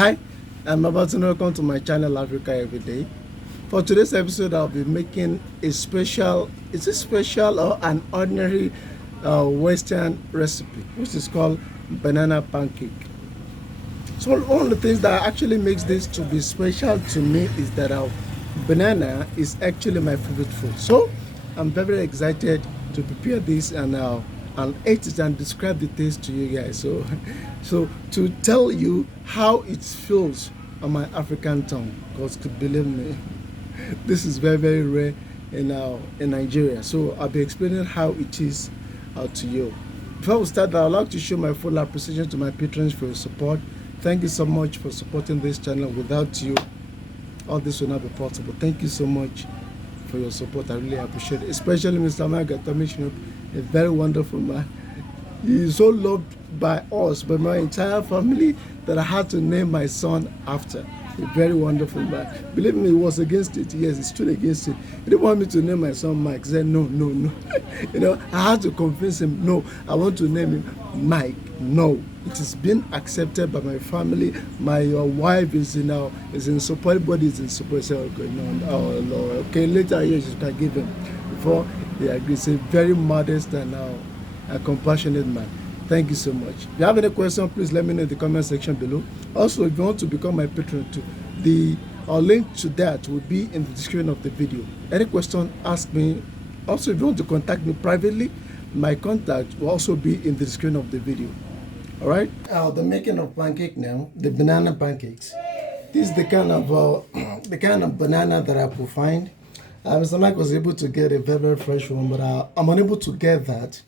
Hi, I'm about to welcome to my channel Africa Everyday. For today's episode, I'll be making a special, is it special or an ordinary Western recipe, which is called banana pancake. So one of the things that actually makes this to be special to me is that banana is actually my favorite food. So I'm very excited to prepare this and eat it and describe the taste to you guys. So to tell you how it feels on my African tongue, because believe me, this is very rare in Nigeria. So I'll be explaining how it is to you. Before we start, I would like to show my full appreciation to my patrons for your support. Thank you so much for supporting this channel. Without you, all this will not be possible. Thank you so much for your support. I really appreciate it. Especially Mr. Mike, a very wonderful man. He is so loved by us, by my entire family, that I had to name my son after. A very wonderful man. Believe me, he was against it. Yes, he stood against it. He didn't want me to name my son Mike. He said, no. I had to convince him, no, I want to name him Mike. No, it has been accepted by my family. My wife is in support, everybody is in support. So, okay, no, Lord. Okay, later yes, you can give him. Before he agrees, a very modest and a compassionate man. Thank you so much. If you have any question, please let me know in the comment section below. Also, if you want to become my patron too, the link to that will be in the description of the video. Any question, ask me. Also, if you want to contact me privately, my contact will also be in the description of the video. All right. The making of pancake now, the banana pancakes. This is the kind of banana that I could find. Mr. Mike was able to get a very fresh one, but I'm unable to get that.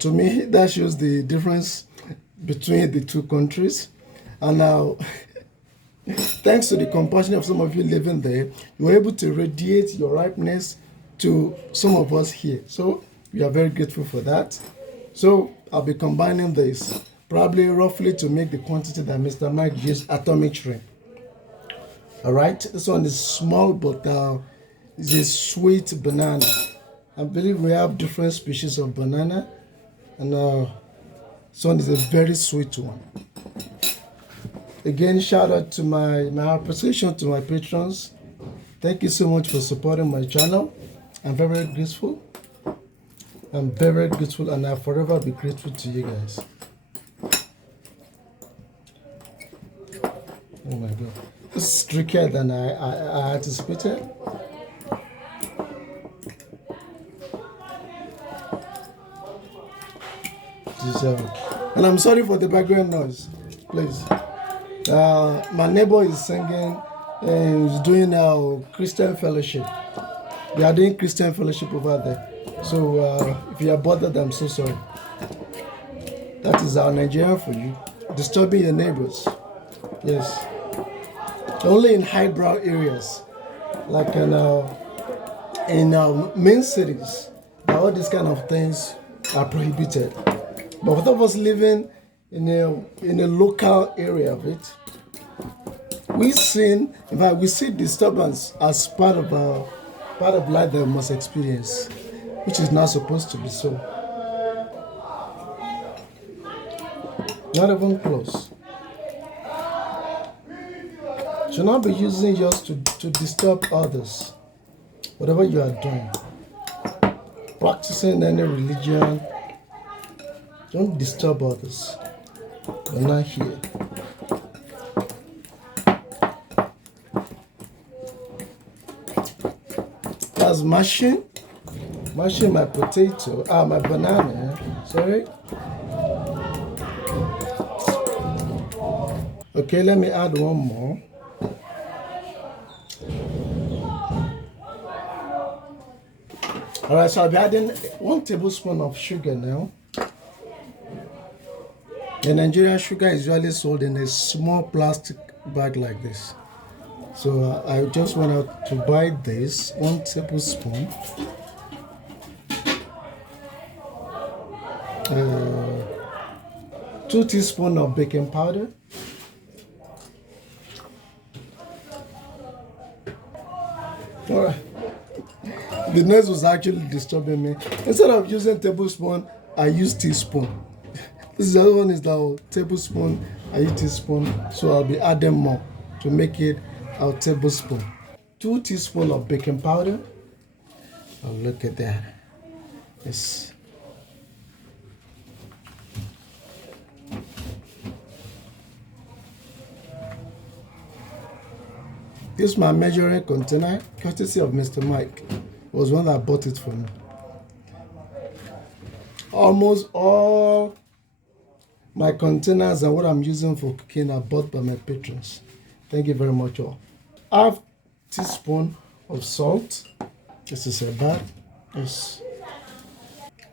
To me, that shows the difference between the two countries. And now, thanks to the compassion of some of you living there, you were able to radiate your ripeness to some of us here. So we are very grateful for that. So I'll be combining this, probably roughly to make the quantity that Mr. Mike used, atomic shrimp. All right, this one is small, but it's a sweet banana. I believe we have different species of banana, and this one is a very sweet one. Again, shout out to my appreciation to my patrons. Thank you so much for supporting my channel. I'm very grateful. I'm very grateful, and I'll forever be grateful to you guys. Oh my God, this is trickier than I anticipated. And I'm sorry for the background noise, please. My neighbor is singing and is doing Christian fellowship. They are doing Christian fellowship over there. So if you are bothered, I'm so sorry. That is our Nigerian for you. Disturbing your neighbors. Yes. Only in highbrow areas, like in main cities, all these kind of things are prohibited. But for those of us living in a local area of it, we see disturbance as part of life that we must experience, which is not supposed to be so. Not even close. Should not be using yours to disturb others. Whatever you are doing, practicing any religion, don't disturb others. We're not here. That's mashing my potato, my banana, sorry. Okay, let me add one more. All right, so I'll be adding 1 tablespoon of sugar now. In Nigeria, sugar is usually sold in a small plastic bag like this. So I just went out to buy this, 1 tablespoon. 2 teaspoons of baking powder. All right. The noise was actually disturbing me. Instead of using tablespoon, I use teaspoon. This other one is the tablespoon, a teaspoon, so I'll be adding more to make it a tablespoon. 2 teaspoons of baking powder. Oh, look at that. Yes. This is my measuring container, courtesy of Mr. Mike. Was one that bought it for me. Almost all my containers and what I'm using for cooking are bought by my patrons. Thank you very much all. Half teaspoon of salt. This is a bag. Yes.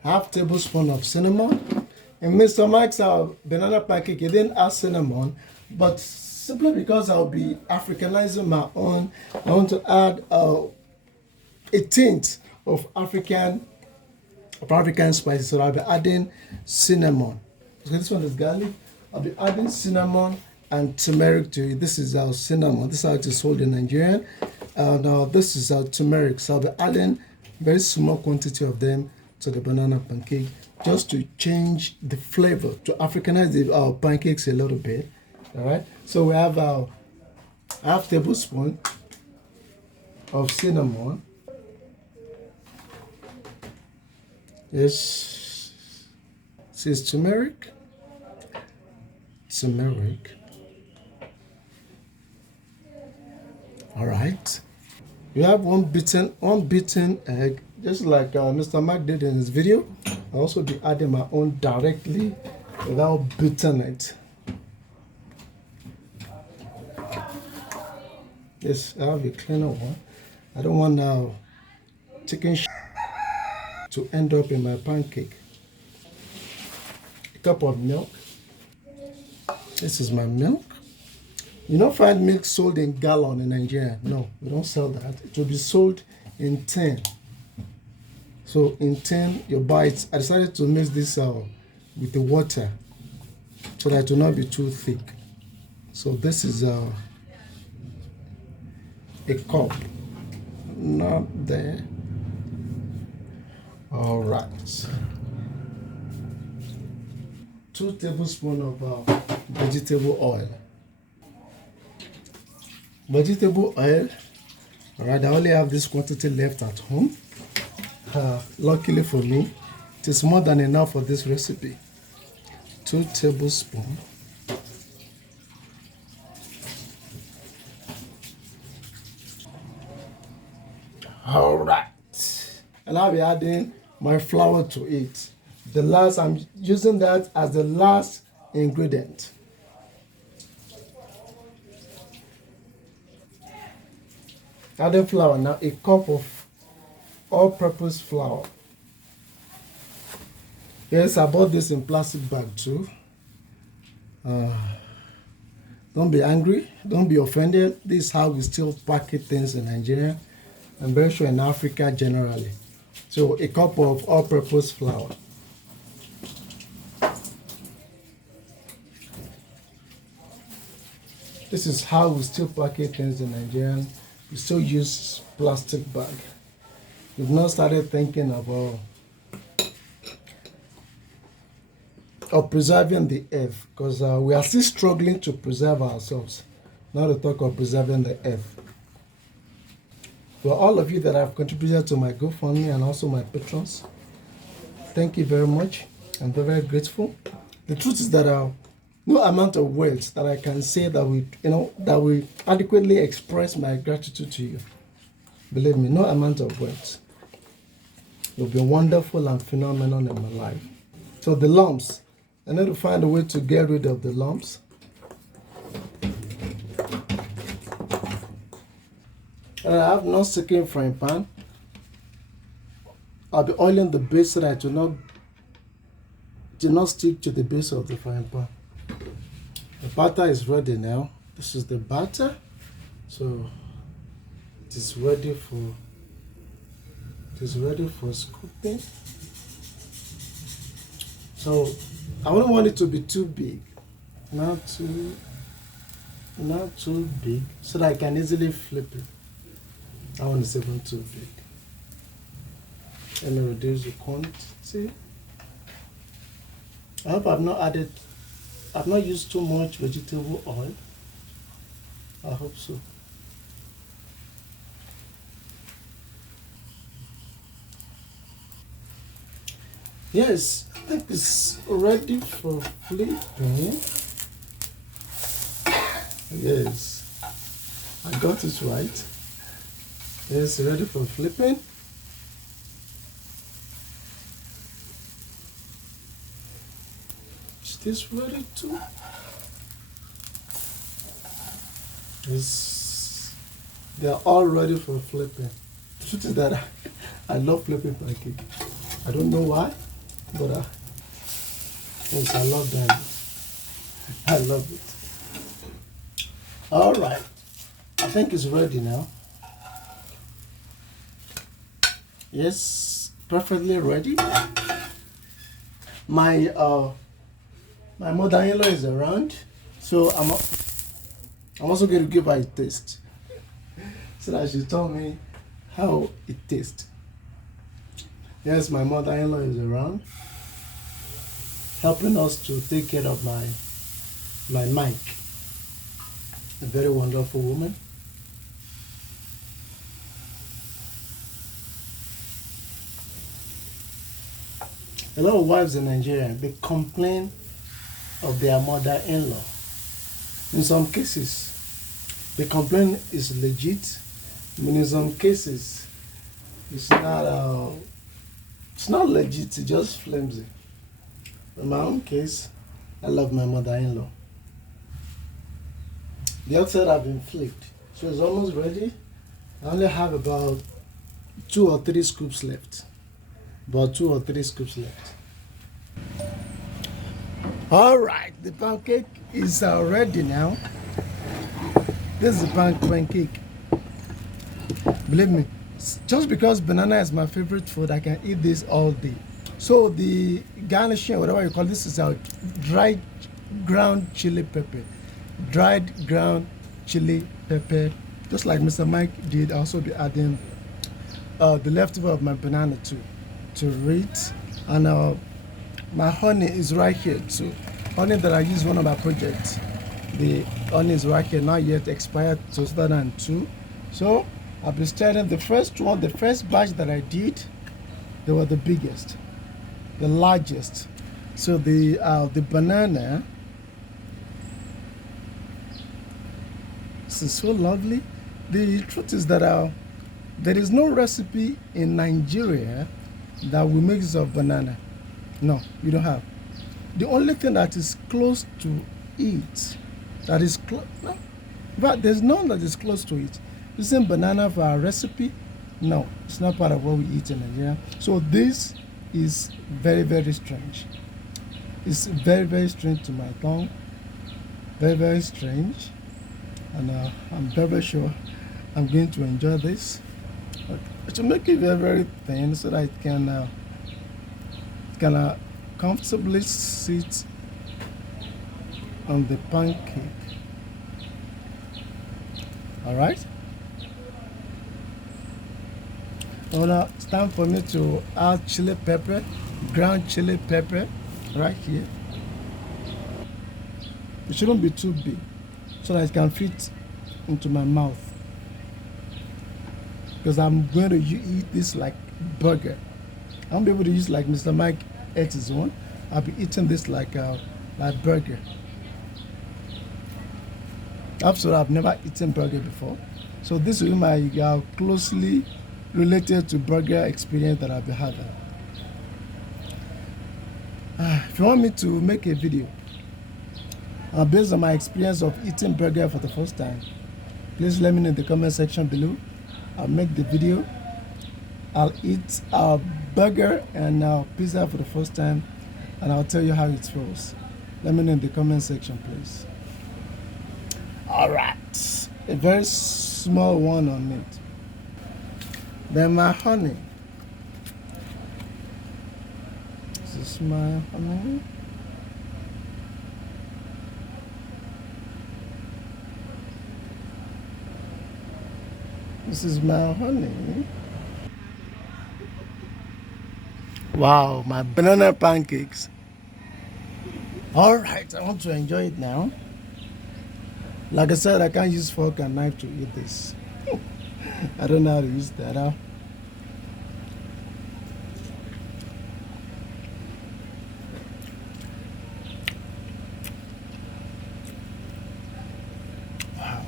Half tablespoon of cinnamon. In Mr. Mike's banana pancake, he didn't add cinnamon, but simply because I'll be Africanizing my own, I want to add a tint of African spices. So I'll be adding cinnamon. So this one is garlic. I'll be adding cinnamon and turmeric to it. This is our cinnamon. This is how it is sold in Nigeria. Now this is our turmeric. So I'll be adding very small quantity of them to the banana pancake just to change the flavor, to Africanize our pancakes a little bit. All right. So we have our half tablespoon of cinnamon. This is turmeric. All right. You have one beaten egg, just like Mr. Mark did in his video. I'll also be adding my own directly without beating it. Yes, I have a cleaner one. I don't want chicken to end up in my pancake. A cup of milk. This is my milk. You don't find milk sold in gallon in Nigeria. No, we don't sell that. It will be sold in tin. So in tin, you buy it. I decided to mix this with the water so that it will not be too thick. So this is a cup. Not there. All right. 2 tablespoons of vegetable oil. Vegetable oil. All right, I only have this quantity left at home. Luckily for me, it is more than enough for this recipe. 2 tablespoons. All right. And I'll be adding my flour to it. I'm using that as the last ingredient. Adding flour now, a cup of all-purpose flour. Yes, I bought this in plastic bag too. Don't be angry, don't be offended. This is how we still package things in Nigeria. I'm very sure in Africa generally. So a cup of all-purpose flour. This is how we still package things in Nigeria. We still use plastic bag. We've not started thinking about preserving the earth, because we are still struggling to preserve ourselves, not to talk of preserving the earth. For all of you that have contributed to my GoFundMe and also my patrons, thank you very much. I'm very, very grateful. The truth is that no amount of words that I can say that will adequately express my gratitude to you. Believe me, no amount of words. You've been wonderful and phenomenal in my life. So the lumps, I need to find a way to get rid of the lumps. And I have non-sticking frying pan. I'll be oiling the base so that it will not stick to the base of the frying pan. The batter is ready now. This is the batter. So it is ready for scooping. So I don't want it to be too big. Not too big, so that I can easily flip it. I want it even too big. Let me reduce the quantity. I hope I've not added I've not used too much vegetable oil. I hope so. Yes, I think it's ready for flipping. Yes, I got it right. Yes, ready for flipping. Is this ready too? Yes, they're all ready for flipping. The truth is that I love flipping pancake. I don't know why, but yes, I love them. I love it. All right, I think it's ready now. Yes, perfectly ready. My my mother-in-law is around, so I'm also going to give her a taste, so that she tell me how it tastes. Yes, my mother-in-law is around, helping us to take care of my mic. A very wonderful woman. A lot of wives in Nigeria, they complain of their mother-in-law. In some cases, the complaint is legit, but in some cases, it's not legit. It's just flimsy. In my own case, I love my mother-in-law. The outside have been flipped, so it's almost ready. I only have about 2 or 3 scoops left. All right, the pancake is ready now. This is the pancake. Believe me, just because banana is my favorite food, I can eat this all day. So the garnishing, whatever you call this, is our dried ground chili pepper. Dried ground chili pepper. Just like Mr. Mike did, I'll also be adding the leftover of my banana to it. And my honey is right here too. Honey that I use one of my projects. The honey is right here, not yet expired, 2002. So I'll be starting the first one, the first batch that I did. They were the biggest, the largest. So the banana, this is so lovely. The truth is that there is no recipe in Nigeria that will make use of banana. No, we don't have. The only thing that is close to it, that is no, but there's none that is close to it. Using banana for our recipe, no, it's not part of what we eat in Nigeria. So this is very, very strange. It's very, very strange to my tongue. Very, very strange. And I'm very, very sure I'm going to enjoy this. But to make it very, very thin so that it can comfortably sit on the pancake. All right. Now it's time for me to add chili pepper, ground chili pepper, right here. It shouldn't be too big, so that it can fit into my mouth. Because I'm going to eat this like burger. I won't be able to use like Mr. Mike ate his own. I'll be eating this like burger. After all, I've never eaten burger before. So this will be my closely related to burger experience that I'll be having. If you want me to make a video based on my experience of eating burger for the first time, please let me know in the comment section below. I'll make the video. I'll eat our burger and pizza for the first time, and I'll tell you how it feels. Let me know in the comment section, please. All right, a very small one on it. Then my honey. This is my honey. This is my honey. Wow, my banana pancakes. All right, I want to enjoy it now. Like I said, I can't use fork and knife to eat this. I don't know how to use that. Huh? Wow.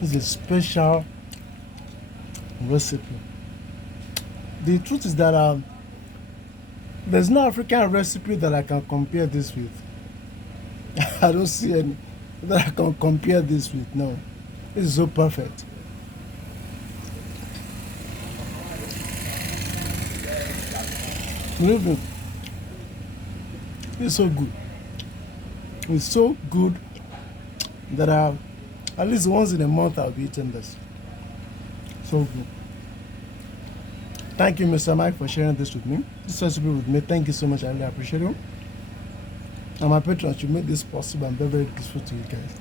This is a special recipe. The truth is that there's no African recipe that I can compare this with. I don't see any that I can compare this with. No, this is so perfect. Believe me, it's so good. It's so good that at least once in a month I'll be eating this. So good. Thank you, Mr. Mike, for sharing this with me. This recipe with me. Thank you so much. I really appreciate it. And my patrons, you made this possible. I'm very, very grateful to you guys.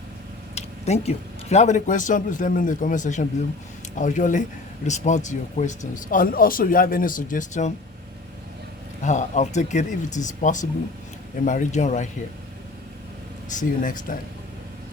Thank you. If you have any questions, please let me know in the comment section below. I'll usually respond to your questions. And also, if you have any suggestion, I'll take it if it is possible in my region right here. See you next time.